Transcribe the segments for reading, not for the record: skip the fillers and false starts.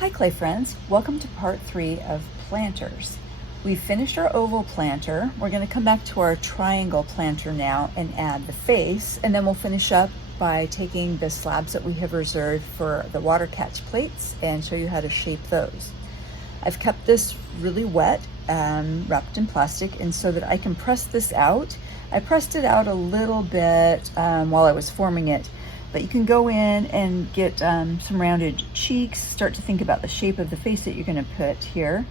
Hi clay friends, welcome to part 3 of planters. We finished our oval planter. We're going to come back to our triangle planter now and add the face, and then we'll finish up by taking the slabs that we have reserved for the water catch plates and show you how to shape those. I've kept this really wet, wrapped in plastic, and so that I can press this out. I pressed it out a little bit while I was forming it, but you can go in and get some rounded cheeks, start to think about the shape of the face that you're going to put here.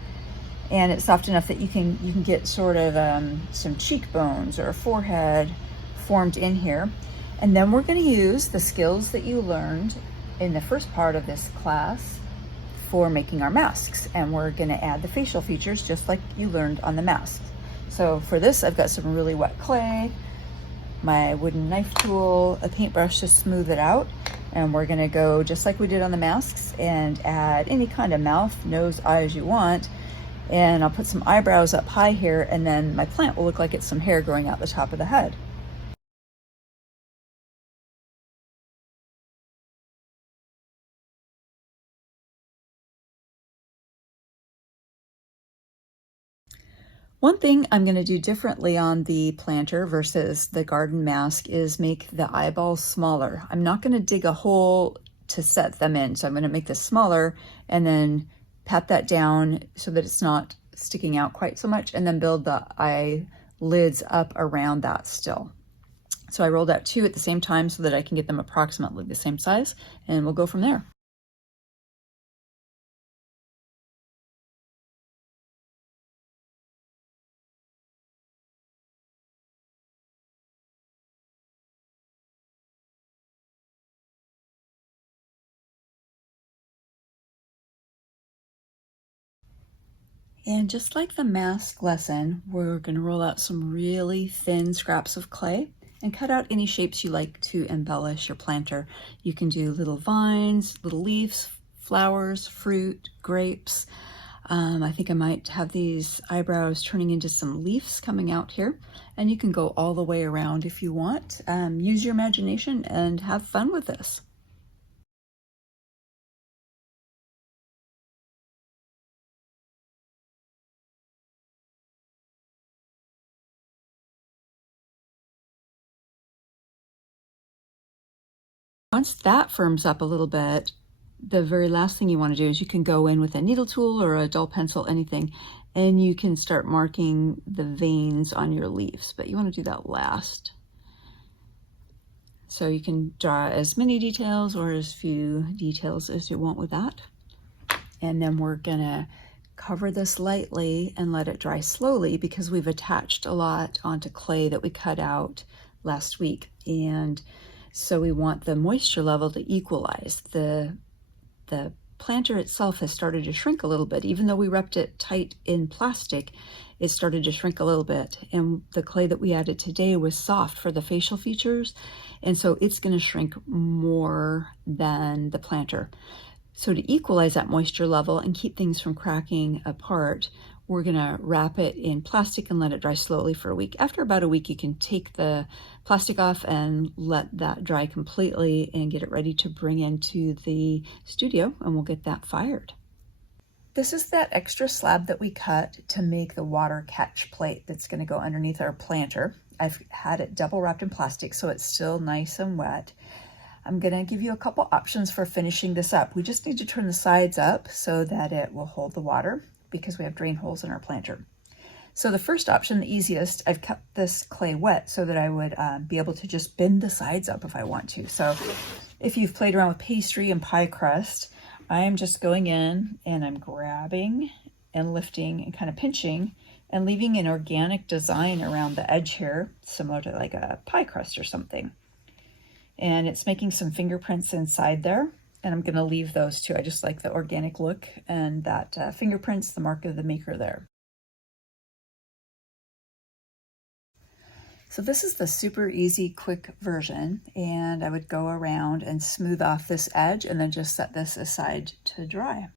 And it's soft enough that you can get sort of some cheekbones or a forehead formed in here. And then we're going to use the skills that you learned in the first part of this class for making our masks. And we're going to add the facial features just like you learned on the masks. So for this, I've got some really wet clay, my wooden knife tool, a paintbrush to smooth it out, and we're going to go just like we did on the masks and add any kind of mouth, nose, eyes you want. And I'll put some eyebrows up high here, and then my plant will look like it's some hair growing out the top of the head. One thing I'm going to do differently on the planter versus the garden mask is make the eyeballs smaller. I'm not going to dig a hole to set them in, so I'm going to make this smaller and then pat that down so that it's not sticking out quite so much, and then build the eyelids up around that still. So I rolled out 2 at the same time so that I can get them approximately the same size, and we'll go from there. And just like the mask lesson, we're going to roll out some really thin scraps of clay and cut out any shapes you like to embellish your planter. You can do little vines, little leaves, flowers, fruit, grapes. I think I might have these eyebrows turning into some leaves coming out here, and you can go all the way around if you want. Use your imagination and have fun with this. Once that firms up a little bit, the very last thing you want to do is you can go in with a needle tool or a dull pencil, anything, and you can start marking the veins on your leaves, but you want to do that last. So you can draw as many details or as few details as you want with that. And then we're gonna cover this lightly and let it dry slowly because we've attached a lot onto clay that we cut out last week. And so we want the moisture level to equalize. The planter itself has started to shrink a little bit. Even though we wrapped it tight in plastic, it started to shrink a little bit. And the clay that we added today was soft for the facial features, and so it's going to shrink more than the planter. So to equalize that moisture level and keep things from cracking apart, we're gonna wrap it in plastic and let it dry slowly for a week. After about a week, you can take the plastic off and let that dry completely and get it ready to bring into the studio, and we'll get that fired. This is that extra slab that we cut to make the water catch plate that's gonna go underneath our planter. I've had it double wrapped in plastic so it's still nice and wet. I'm going to give you a couple options for finishing this up. We just need to turn the sides up so that it will hold the water because we have drain holes in our planter. So the first option, the easiest, I've kept this clay wet so that I would be able to just bend the sides up if I want to. So if you've played around with pastry and pie crust, I am just going in and I'm grabbing and lifting and kind of pinching and leaving an organic design around the edge here, similar to like a pie crust or something. And it's making some fingerprints inside there, and I'm going to leave those too. I just like the organic look and that fingerprints, the mark of the maker there. So this is the super easy, quick version, and I would go around and smooth off this edge and then just set this aside to dry.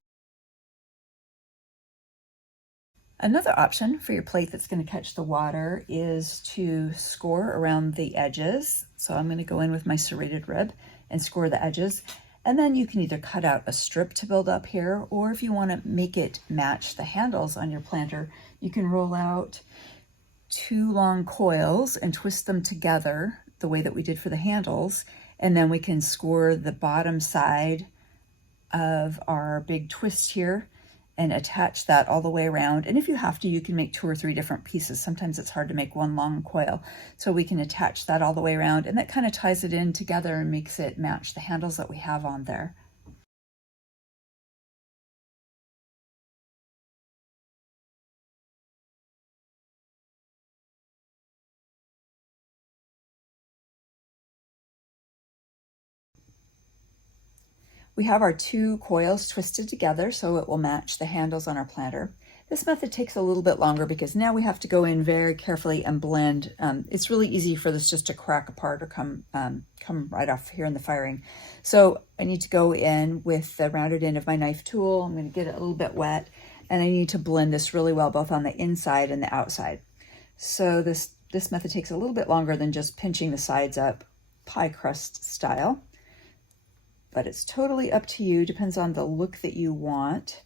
Another option for your plate that's going to catch the water is to score around the edges. So I'm going to go in with my serrated rib and score the edges. And then you can either cut out a strip to build up here, or if you want to make it match the handles on your planter, you can roll out 2 long coils and twist them together the way that we did for the handles. And then we can score the bottom side of our big twist here and attach that all the way around. And if you have to, you can make 2 or 3 different pieces. Sometimes it's hard to make one long coil. So we can attach that all the way around, and that kind of ties it in together and makes it match the handles that we have on there. We have our 2 coils twisted together so it will match the handles on our planter. This method takes a little bit longer because now we have to go in very carefully and blend. It's really easy for this just to crack apart or come right off here in the firing. So I need to go in with the rounded end of my knife tool. I'm going to get it a little bit wet, and I need to blend this really well both on the inside and the outside. So this method takes a little bit longer than just pinching the sides up pie crust style. But it's totally up to you, depends on the look that you want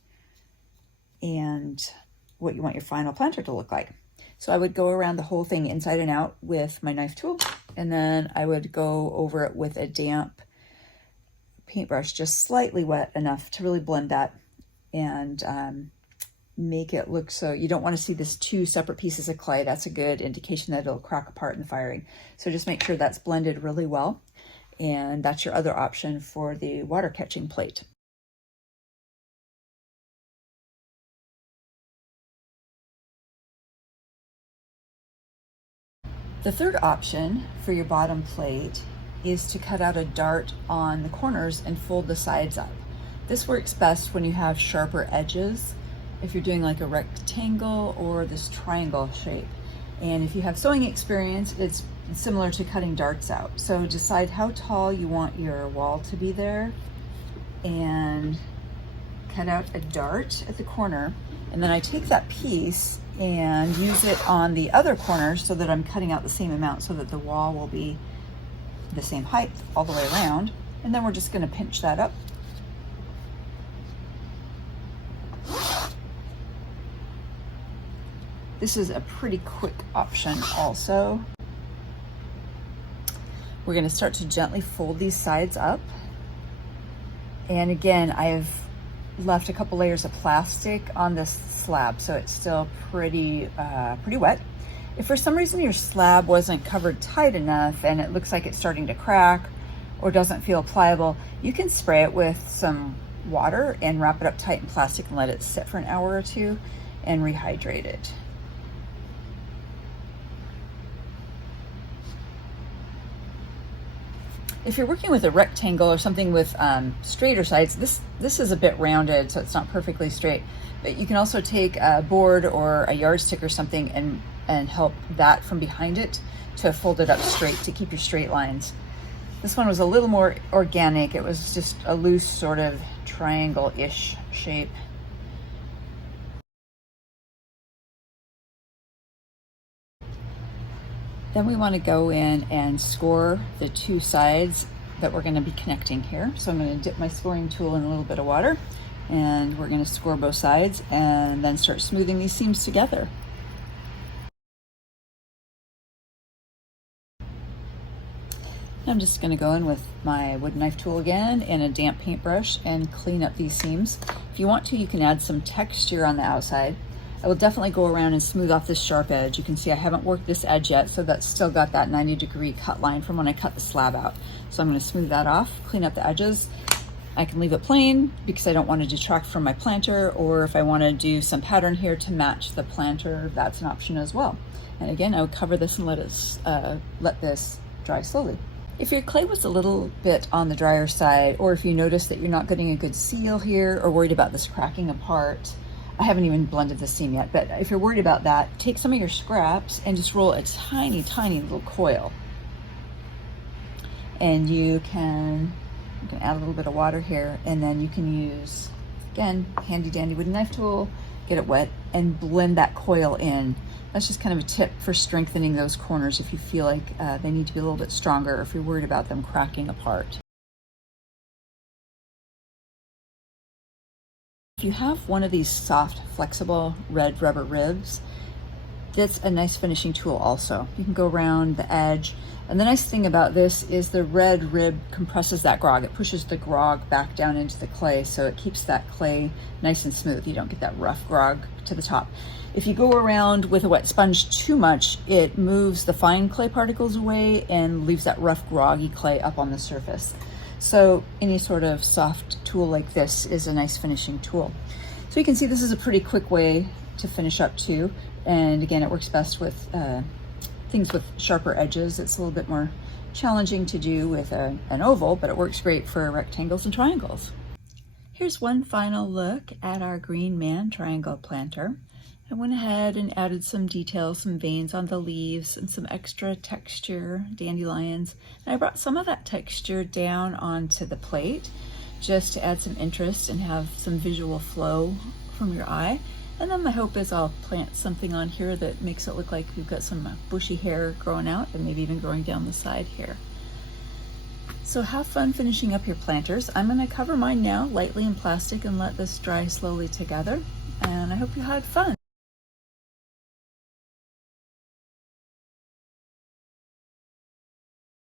and what you want your final planter to look like. So I would go around the whole thing inside and out with my knife tool, and then I would go over it with a damp paintbrush, just slightly wet enough to really blend that and make it look so you don't want to see this 2 separate pieces of clay. That's a good indication that it'll crack apart in the firing. So just make sure that's blended really well. And that's your other option for the water catching plate. The third option for your bottom plate is to cut out a dart on the corners and fold the sides up. This works best when you have sharper edges, if you're doing like a rectangle or this triangle shape. And if you have sewing experience, it's similar to cutting darts out. So decide how tall you want your wall to be there and cut out a dart at the corner. And then I take that piece and use it on the other corner so that I'm cutting out the same amount so that the wall will be the same height all the way around. And then we're just going to pinch that up. This is a pretty quick option also. We're going to start to gently fold these sides up. And again, I've left a couple layers of plastic on this slab, so it's still pretty wet. If for some reason your slab wasn't covered tight enough and it looks like it's starting to crack or doesn't feel pliable, you can spray it with some water and wrap it up tight in plastic and let it sit for an hour or 2 and rehydrate it. If you're working with a rectangle or something with straighter sides, this is a bit rounded, so it's not perfectly straight. But you can also take a board or a yardstick or something and help that from behind it to fold it up straight to keep your straight lines. This one was a little more organic. It was just a loose sort of triangle-ish shape. Then we want to go in and score the 2 sides that we're going to be connecting here. So I'm going to dip my scoring tool in a little bit of water, and we're going to score both sides and then start smoothing these seams together. I'm just going to go in with my wood knife tool again and a damp paintbrush and clean up these seams. If you want to, you can add some texture on the outside. I will definitely go around and smooth off this sharp edge. You can see I haven't worked this edge yet, so that's still got that 90-degree cut line from when I cut the slab out. So I'm going to smooth that off, clean up the edges. I can leave it plain because I don't want to detract from my planter, or if I want to do some pattern here to match the planter, that's an option as well. And again, I would cover this and let this dry slowly. If your clay was a little bit on the drier side, or if you notice that you're not getting a good seal here or worried about this cracking apart, I haven't even blended the seam yet, but if you're worried about that, take some of your scraps and just roll a tiny, tiny little coil. And you can add a little bit of water here, and then you can use, again, handy dandy wooden knife tool, get it wet, and blend that coil in. That's just kind of a tip for strengthening those corners if you feel like they need to be a little bit stronger, or if you're worried about them cracking apart. you have one of these soft, flexible red rubber ribs, that's a nice finishing tool also. You can go around the edge. And the nice thing about this is the red rib compresses that grog. It pushes the grog back down into the clay, so it keeps that clay nice and smooth. You don't get that rough grog to the top. If you go around with a wet sponge too much, it moves the fine clay particles away and leaves that rough, groggy clay up on the surface. So any sort of soft tool like this is a nice finishing tool. So you can see this is a pretty quick way to finish up too. And again, it works best with things with sharper edges. It's a little bit more challenging to do with an oval, but it works great for rectangles and triangles. Here's one final look at our Green Man triangle planter. I went ahead and added some details, some veins on the leaves and some extra texture, dandelions. And I brought some of that texture down onto the plate just to add some interest and have some visual flow from your eye. And then my hope is I'll plant something on here that makes it look like we've got some bushy hair growing out and maybe even growing down the side here. So have fun finishing up your planters. I'm going to cover mine now lightly in plastic and let this dry slowly together. And I hope you had fun.